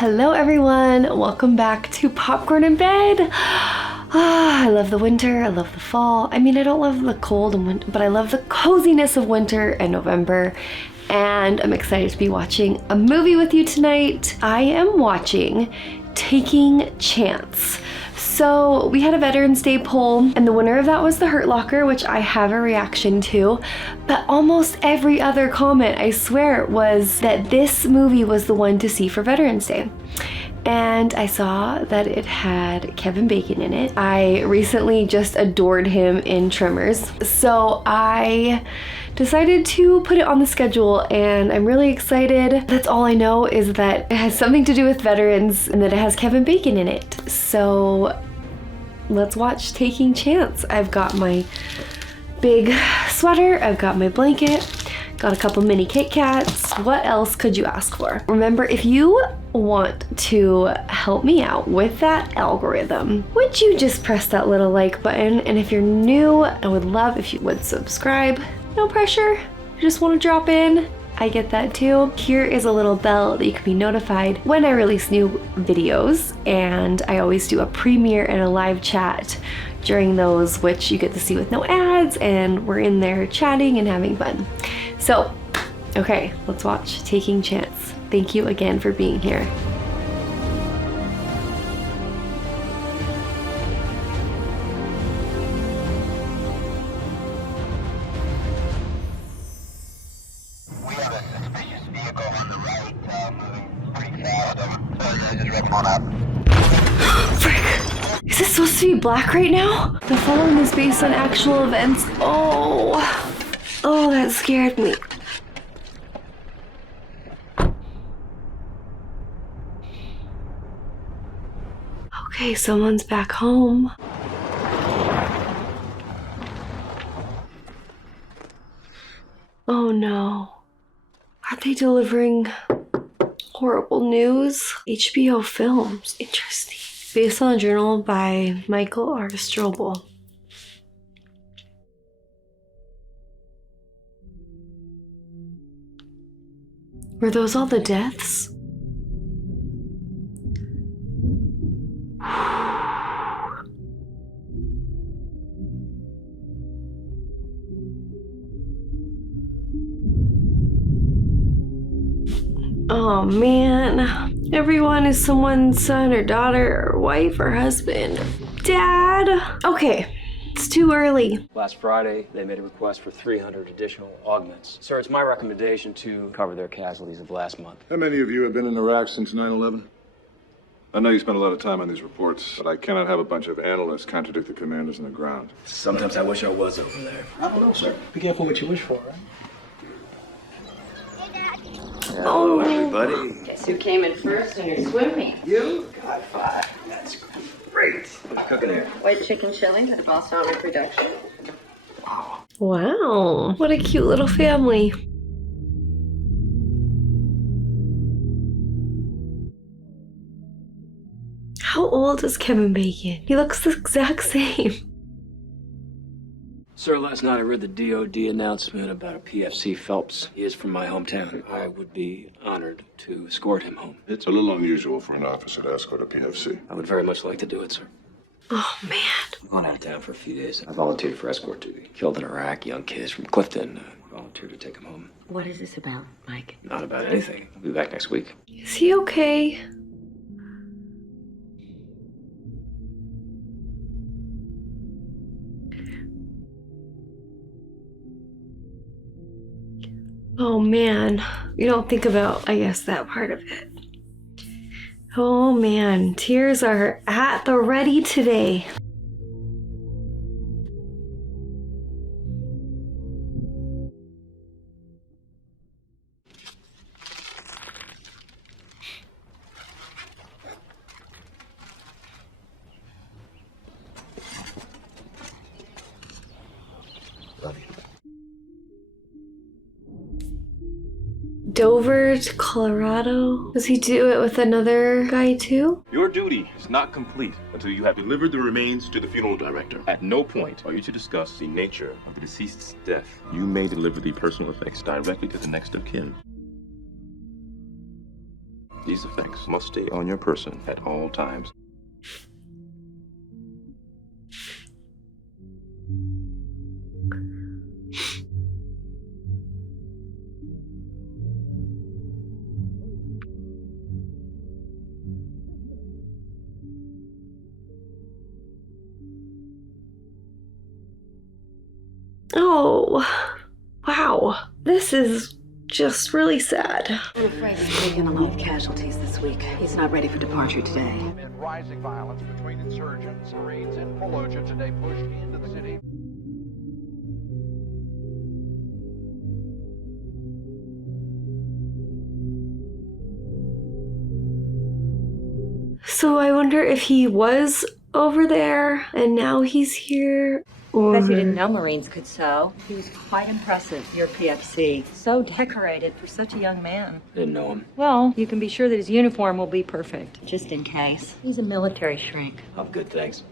Hello everyone, welcome back to Popcorn in Bed. I love the winter, I love the fall. I mean, I don't love the cold and winter, but I love the coziness of winter and November. And I'm excited to be watching a movie with you tonight. I am watching Taking Chance. So we had a Veterans Day poll and the winner of that was The Hurt Locker, which I have a reaction to, but almost every other comment, I swear, was that this movie was the one to see for Veterans Day. And I saw that it had Kevin Bacon in it. I recently just adored him in Tremors. So I decided to put it on the schedule and I'm really excited. That's all I know is that it has something to do with veterans and that it has Kevin Bacon in it. So let's watch Taking Chance. I've got my big sweater, I've got my blanket, got a couple mini Kit Kats. What else could you ask for? Remember, if you want to help me out with that algorithm, would you just press that little like button? And if you're new, I would love if you would subscribe. No pressure, you just want to drop in. I get that too. Here is a little bell that you can be notified when I release new videos, and I always do a premiere and a live chat during those, which you get to see with no ads, and we're in there chatting and having fun. So, okay, let's watch Taking Chance. Thank you again for being here. We have a suspicious vehicle on the right, moving pretty fast. Just wrap on up. Frick! Is this supposed to be black right now? The following is based on actual events. Oh, that scared me. Okay, someone's back home. Oh no. Are they delivering horrible news? HBO Films. Interesting. Based on a journal by Michael R. Strobel. Were those all the deaths? Oh man, everyone is someone's son or daughter or wife or husband. Dad! Okay, it's too early. Last Friday, they made a request for 300 additional augments. Sir, it's my recommendation to cover their casualties of last month. How many of you have been in Iraq since 9/11? I know you spent a lot of time on these reports, but I cannot have a bunch of analysts contradict the commanders on the ground. Sometimes I wish I was over there. I don't know, sir. Be careful what you wish for, right? Hello, everybody. Guess who came in first in your swim meet? You? God, five. That's great. What's cooking here? White chicken chili with balsamic reduction. Wow, what a cute little family. How old is Kevin Bacon? He looks the exact same. Sir, last night I read the DOD announcement about a PFC Phelps. He is from my hometown. I would be honored to escort him home. It's a little unusual for an officer to escort a PFC. I would very much like to do it, sir. Oh man. I'm going out of town for a few days. I volunteered for escort duty. Killed in Iraq, young kids from Clifton. I volunteered to take him home. What is this about, Mike? Not about anything. I'll be back next week. Is he okay? Oh man, you don't think about, I guess, that part of it. Oh man, tears are at the ready today. Love you. Dover to Colorado? Does he do it with another guy too? Your duty is not complete until you have delivered the remains to the funeral director. At no point are you to discuss the nature of the deceased's death. You may deliver the personal effects directly to the next of kin. These effects must stay on your person at all times. Oh, wow. This is just really sad. I'm afraid he's taken a lot of casualties this week. He's not ready for departure today. Amid rising violence between insurgents, Marines, and Fallujah today pushed into the city. So I wonder if he was over there and now he's here, or... Bet you didn't know Marines could sew. He was quite impressive, your PFC. So decorated for such a young man. Didn't know him. Well, you can be sure that his uniform will be perfect, just in case. He's a military shrink. I'm good, thanks.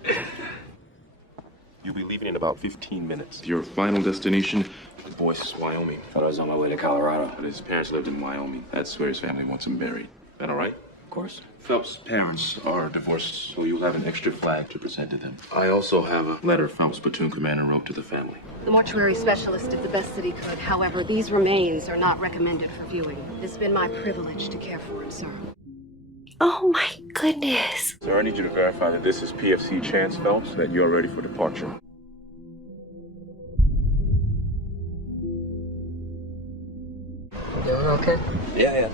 You'll be leaving in about 15 minutes. Your final destination, Du Bois, Wyoming. Thought I was on my way to Colorado. But his parents lived in Wyoming. That's where his family wants him buried. That all right? Of course. Phelps' parents are divorced, so you'll have an extra flag to present to them. I also have a letter Phelps' platoon commander wrote to the family. The mortuary specialist did the best that he could. However, these remains are not recommended for viewing. It's been my privilege to care for him, sir. Oh my goodness. Sir, I need you to verify that this is PFC Chance Phelps, that you're ready for departure. You doing okay? Yeah.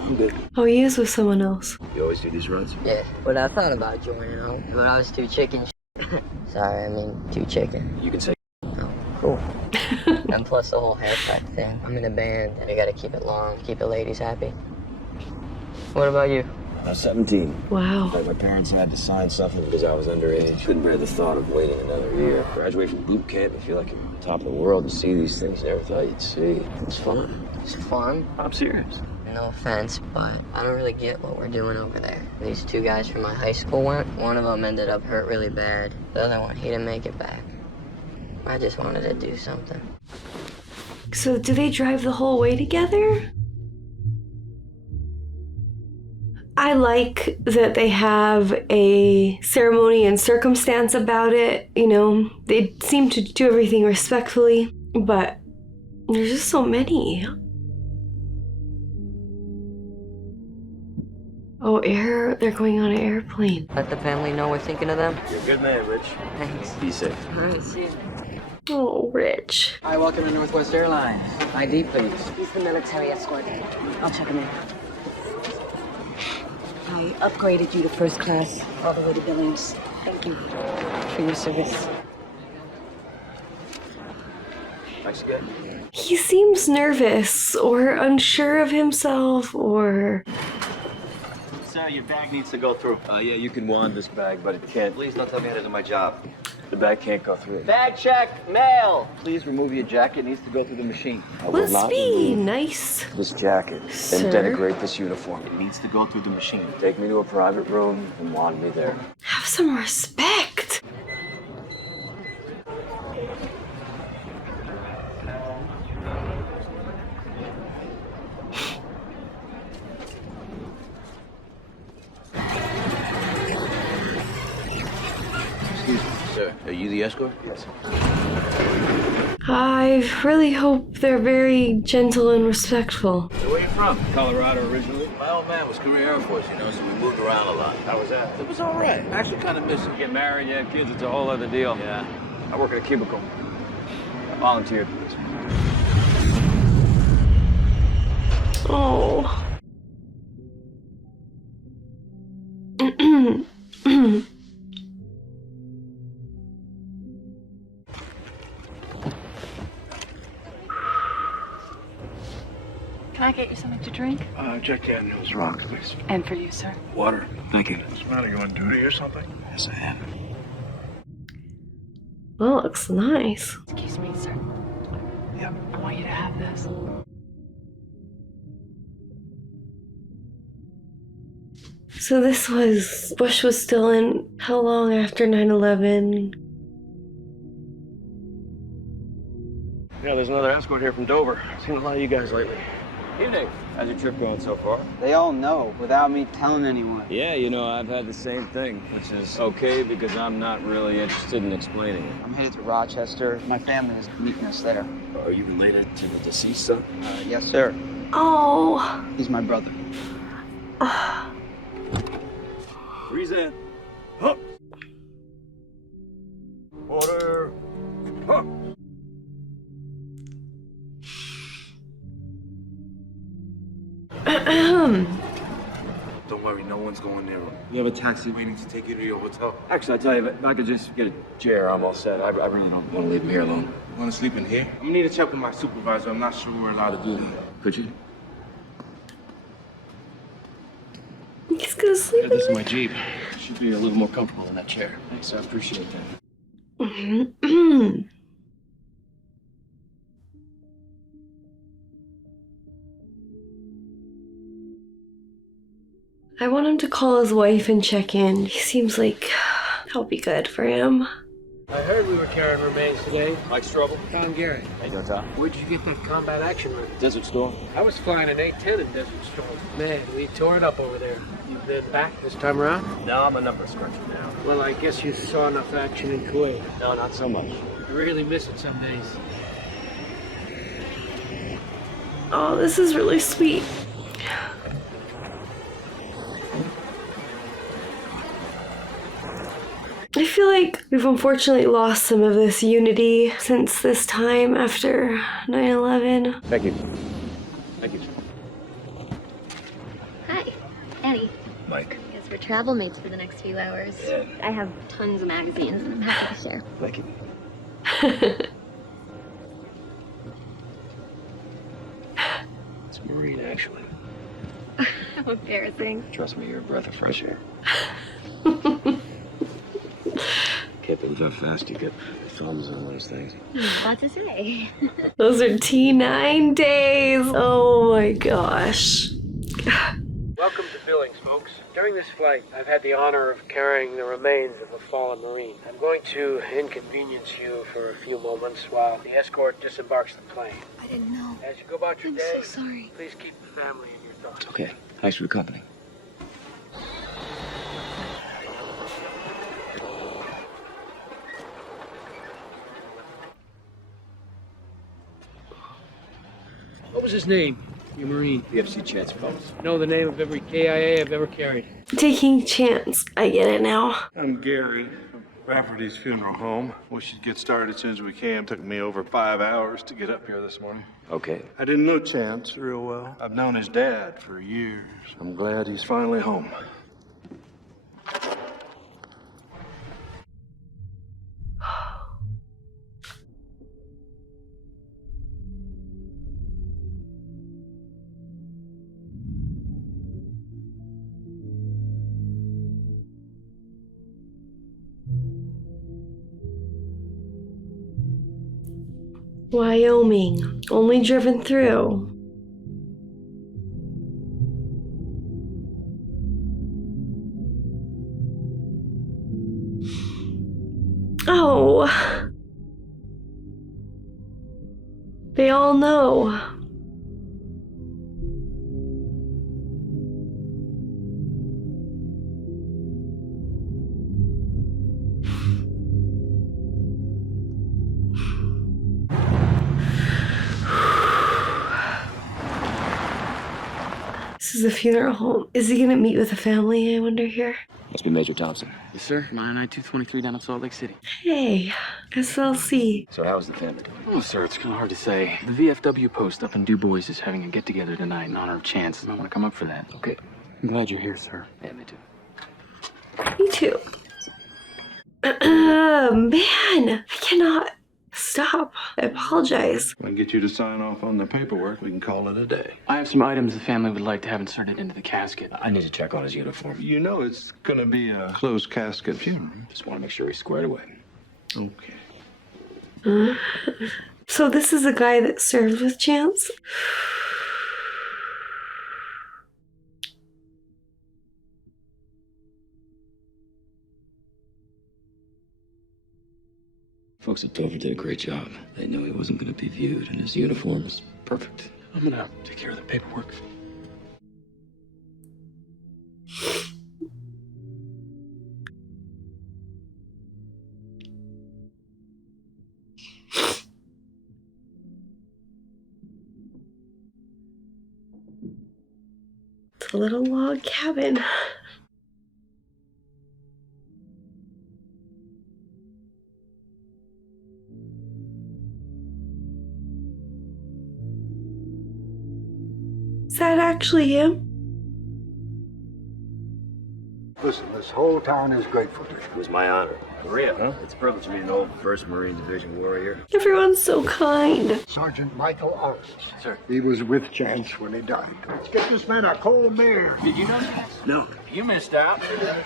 I'm good. Oh, he is with someone else. You always do these runs? Yeah, but I thought about joining on, but I was too chicken. Sorry, I mean too chicken. You can say. Oh, cool. And plus the whole haircut thing. I'm in a band, and I gotta keep it long, keep the ladies happy. What about you? I was 17. Wow. Like my parents had to sign something because I was underage. Couldn't bear the thought of waiting another year. Graduate from boot camp and feel like you're on top of the world to see these things you never thought you'd see. It's fun. It's fun. I'm serious. No offense, but I don't really get what we're doing over there. These two guys from my high school went. One of them ended up hurt really bad. The other one, he didn't make it back. I just wanted to do something. So do they drive the whole way together? I like that they have a ceremony and circumstance about it. You know, they seem to do everything respectfully, but there's just so many. Oh, they're going on an airplane. Let the family know we're thinking of them. You're a good man, Rich. Thanks. Be safe. All right, see you. Oh, Rich. Hi, welcome to Northwest Airlines. ID, please. He's the military escort. I'll check him in. I upgraded you to first class all the way to Billings. Thank you for your service. Nice guy. He seems nervous or unsure of himself or... Sir, your bag needs to go through. Yeah, you can wand this bag, but it can't. Please don't tell me how to do my job. The bag can't go through. Bag check, mail. Please remove your jacket. It needs to go through the machine. I will Let's not be remove nice. this jacket Sir? and denigrate this uniform. It needs to go through the machine. Take me to a private room and wand me there. Have some respect. Excuse me, sir. Are you the escort? Yes. I really hope they're very gentle and respectful. So where you from? Colorado originally. My old man was career Air Force, you know, so we moved around a lot. How was that? It was all right. I actually kind of miss it. Get married, you have kids, it's a whole other deal. Yeah. I work in a cubicle. I volunteered. Oh. Can I get you something to drink? Jack Daniels rocks, please. And for you, sir. Water. Thank you. What's the matter? You on duty or something? Yes, I am. Well, it looks nice. Excuse me, sir. Yep. I want you to have this. So this was... Bush was still in... How long after 9/11? Yeah, there's another escort here from Dover. Seen a lot of you guys lately. Evening. How's your trip going so far? They all know without me telling anyone. Yeah, you know, I've had the same thing, which is okay because I'm not really interested in explaining it. I'm headed to Rochester. My family is meeting us there. Are you related to the deceased son? Yes, sir. Oh. He's my brother. Freeze in. Huh. Order. Huh. Don't worry, no one's going near him. We have a taxi waiting to take you to your hotel. Actually, I tell you, if I could just get a chair, I'm all set. I really don't want to leave him here alone. You want to sleep in here? I'm gonna need to check with my supervisor. I'm not sure we're allowed to do that. Could you? He's gonna sleep. Yeah, this is my Jeep. Should be a little more comfortable in that chair. Thanks, I appreciate that. I want him to call his wife and check in. He seems like that'll be good for him. I heard we were carrying remains today. Mike Strobel. Tom Garrett. How you doing, Tom? Where'd you get that combat action rig? Desert Storm. I was flying an 810 in Desert Storm. Man, we tore it up over there. You been back this time around? No, I'm a number scruncher now. Well, I guess you saw enough action in Kuwait. No, not so much. I really miss it some days. Oh, this is really sweet. I feel like we've unfortunately lost some of this unity since this time after 9/11. Thank you. Thank you. Hi, Annie. Mike. Guess we're travel mates for the next few hours. Yeah. I have tons of magazines and I'm happy to share. Thank you. It's Marine, actually. How embarrassing. Trust me, you're a breath of fresh air. Can't believe how fast you get thumbs on those things. What to say? Those are T9 days. Oh my gosh. Welcome to Billings, folks. During this flight, I've had the honor of carrying the remains of a fallen Marine. I'm going to inconvenience you for a few moments while the escort disembarks the plane. I didn't know. As you go about your day, I'm so sorry. please keep the family in your thoughts. Okay. Thanks for the company. What was his name? Your Marine. BFC Chance Phelps. Know the name of every KIA I've ever carried. Taking chance. I get it now. I'm Gary from Rafferty's Funeral Home. We should get started as soon as we can. Took me over 5 hours to get up here this morning. Okay. I didn't know Chance real well. I've known his dad for years. I'm glad he's finally home. Wyoming. Only driven through. Oh. They all know. This is a funeral home. Is he gonna meet with the family, I wonder here? Must be Major Thompson. Yes, sir. 99223 down in Salt Lake City. Hey, SLC. So how's the family doing? Oh, sir, it's kind of hard to say. The VFW post up in Du Bois is having a get-together tonight in honor of Chance, and I want to come up for that. Okay. I'm glad you're here, sir. Yeah, me too. Me too. Man, I cannot stop. I apologize. If I get you to sign off on the paperwork, we can call it a day. I have some items the family would like to have inserted into the casket. I need to check on his uniform. You know it's gonna be a closed casket funeral. Just want to make sure he's squared away. Okay. So this is a guy that served with Chance? Folks at Dover did a great job. They knew he wasn't going to be viewed, and his uniform is perfect. I'm gonna take care of the paperwork. It's a little log cabin. Is that actually him? Listen, this whole town is grateful to you. It was my honor. Maria, huh? It's a privilege to be an old 1st Marine Division warrior. Everyone's so kind. Sergeant Michael Arnold. Sir. He was with Chance when he died. Let's get this man a cold mare. Did you know that? No. You missed out.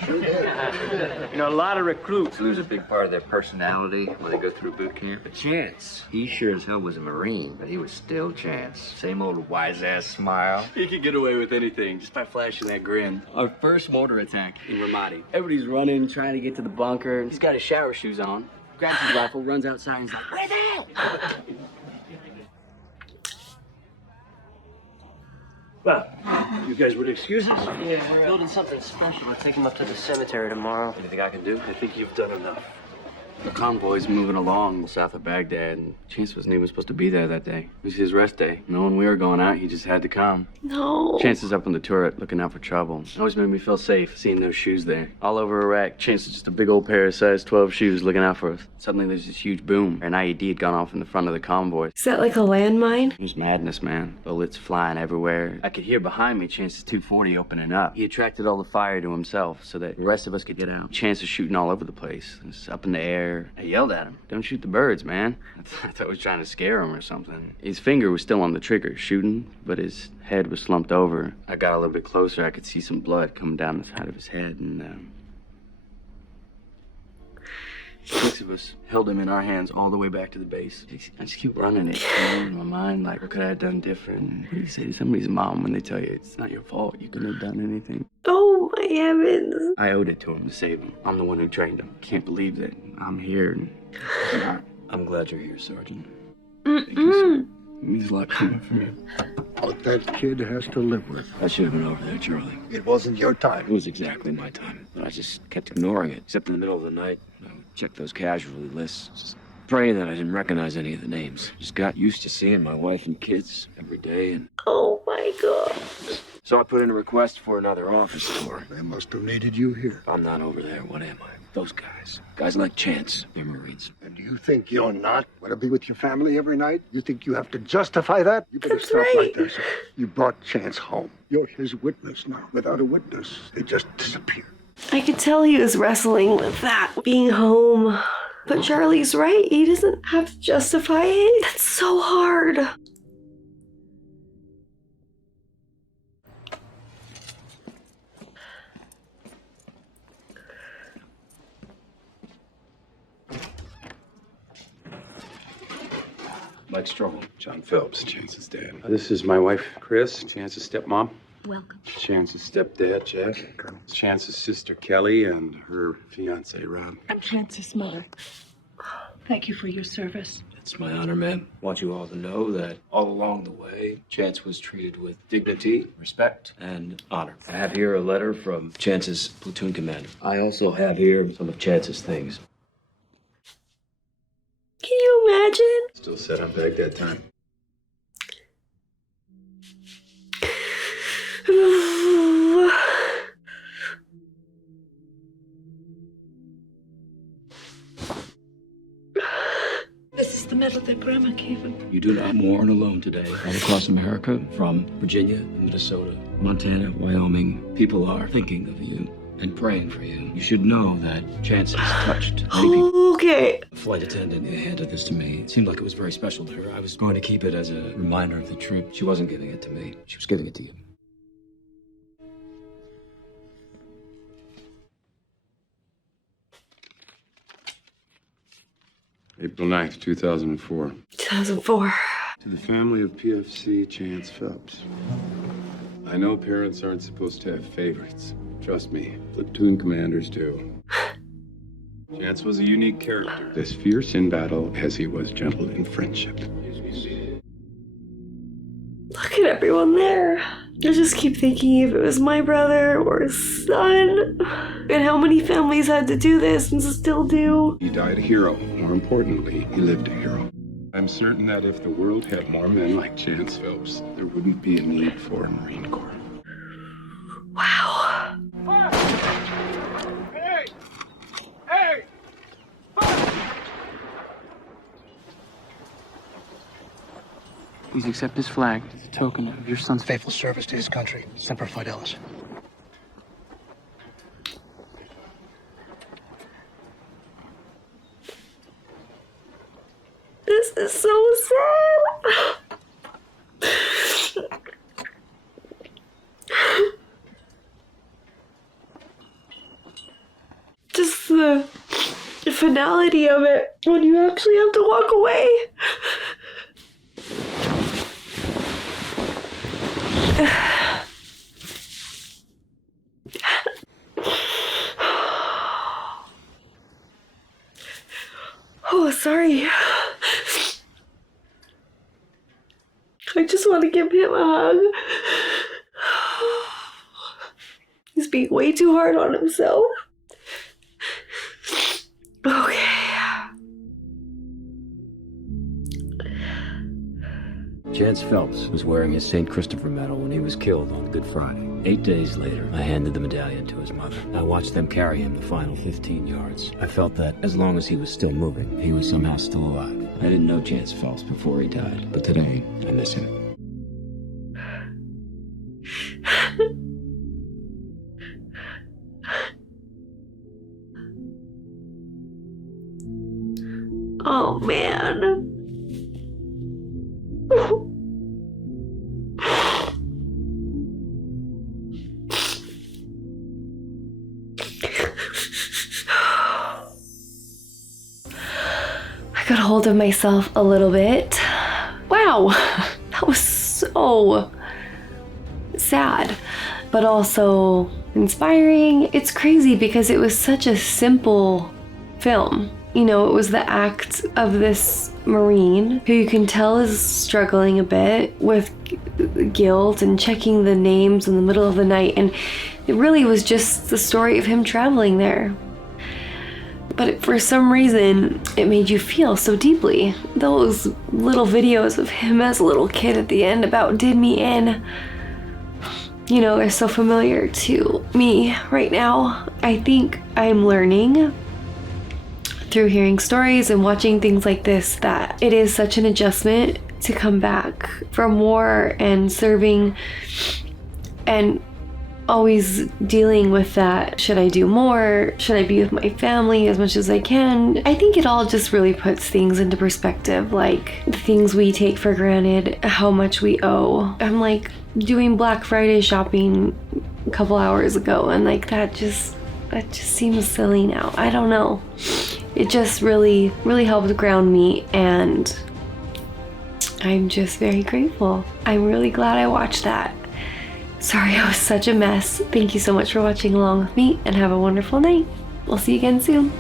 You know, a lot of recruits lose a big part of their personality when they go through boot camp. But Chance, he sure as hell was a Marine, but he was still Chance. Same old wise-ass smile. He could get away with anything just by flashing that grin. Our first mortar attack in Ramadi. Everybody's running, trying to get to the bunker. He's got his shower shoes on, grabs his rifle, runs outside, and he's like, "Where's that?" Well, you guys would excuse us? Yeah, we're building something special. We'll take him up to the cemetery tomorrow. Anything I can do? I think you've done enough. The convoy's moving along south of Baghdad, and Chance wasn't even supposed to be there that day. It was his rest day. Knowing we were going out, he just had to come. No. Chance is up on the turret, looking out for trouble. It always made me feel safe, seeing those shoes there. All over Iraq, Chance is just a big old pair of size 12 shoes looking out for us. Suddenly there's this huge boom. An IED had gone off in the front of the convoy. Is that like a landmine? It was madness, man. Bullets flying everywhere. I could hear behind me Chance's 240 opening up. He attracted all the fire to himself so that the rest of us could get out. Chance is shooting all over the place. It's up in the air. I yelled at him. Don't shoot the birds, man. I thought I was trying to scare him or something. His finger was still on the trigger, shooting, but his head was slumped over. I got a little bit closer. I could see some blood coming down the side of his head, and 6 of us held him in our hands all the way back to the base. I just keep running it in my mind, like, what could I have done different? What do you say to somebody's mom when they tell you it's not your fault? You couldn't have done anything. Oh my heavens. I owed it to him to save him. I'm the one who trained him. Can't believe that I'm here. I'm glad you're here, Sergeant. Thank you, sir. It means a lot coming from you. What that kid has to live with. I should have been over there, Charlie. It wasn't your time. It was exactly my time. But I just kept ignoring it. Except in the middle of the night, I would check those casualty lists. Just praying that I didn't recognize any of the names. Just got used to seeing my wife and kids every day, and Oh my god. so I put in a request for another office tour. They must have needed you here. I'm not over there. What am I? Those guys like Chance, they're Marines. And do you think you're not? Want to be with your family every night? You think you have to justify that? You better That's stop right. right there, sir. You brought Chance home. You're his witness now. Without a witness, they just disappear. I could tell he was wrestling with that, being home. But Charlie's right. He doesn't have to justify it. That's so hard. Mike Strobel, John Phelps, Chance's dad. This is my wife, Chris, Chance's stepmom. Welcome. Chance's stepdad, Jack. Chance's sister, Kelly, and her fiance, Rob. I'm Chance's mother. Thank you for your service. It's my honor, ma'am. I want you all to know that all along the way, Chance was treated with dignity, respect, and honor. I have here a letter from Chance's platoon commander. I also have here some of Chance's things. Can you imagine? Still set on Baghdad time. This is the medal that Grandma gave him. You do not mourn alone today. All across America, from Virginia, Minnesota, Montana, Wyoming, people are thinking of you and praying for you. You should know that Chance has touched many people. Okay. The flight attendant handed this to me. It seemed like it was very special to her. I was going to keep it as a reminder of the trip. She wasn't giving it to me. She was giving it to you. April 9th, 2004. 2004. To the family of PFC Chance Phelps. I know parents aren't supposed to have favorites. Trust me, platoon commanders do. Chance was a unique character, as fierce in battle as he was gentle in friendship. Look everyone there. I just keep thinking if it was my brother or his son, and how many families had to do this and still do. He died a hero. More importantly, he lived a hero. I'm certain that if the world had more men like Chance Phelps, there wouldn't be a need for a Marine Corps. Wow. Hey! Hey! Please accept this flag as a token of your son's faithful service to his country. Semper Fidelis. This is so sad. Just the finality of it when you actually have to walk away. Oh, sorry. I just want to give him a hug. He's being way too hard on himself. Okay. Chance Phelps was wearing his St. Christopher medal when he was killed on Good Friday. 8 days later, I handed the medallion to his mother. I watched them carry him the final 15 yards. I felt that as long as he was still moving, he was somehow still alive. I didn't know Chance Phelps before he died, but today, I miss him. Oh, man. I got hold of myself a little bit. Wow, that was so sad, but also inspiring. It's crazy because it was such a simple film. You know, it was the act of this Marine who you can tell is struggling a bit with guilt and checking the names in the middle of the night, and it really was just the story of him traveling there. But for some reason, it made you feel so deeply. Those little videos of him as a little kid at the end about did me in, you know, are so familiar to me right now. I think I'm learning through hearing stories and watching things like this that it is such an adjustment to come back from war and serving and always dealing with that. Should I do more? Should I be with my family as much as I can? I think it all just really puts things into perspective, like the things we take for granted, how much we owe. I'm like doing Black Friday shopping a couple hours ago, and like that just seems silly now. I don't know. It just really helped ground me, and I'm just very grateful. I'm really glad I watched that. Sorry I was such a mess. Thank you so much for watching along with me, and have a wonderful night. We'll see you again soon.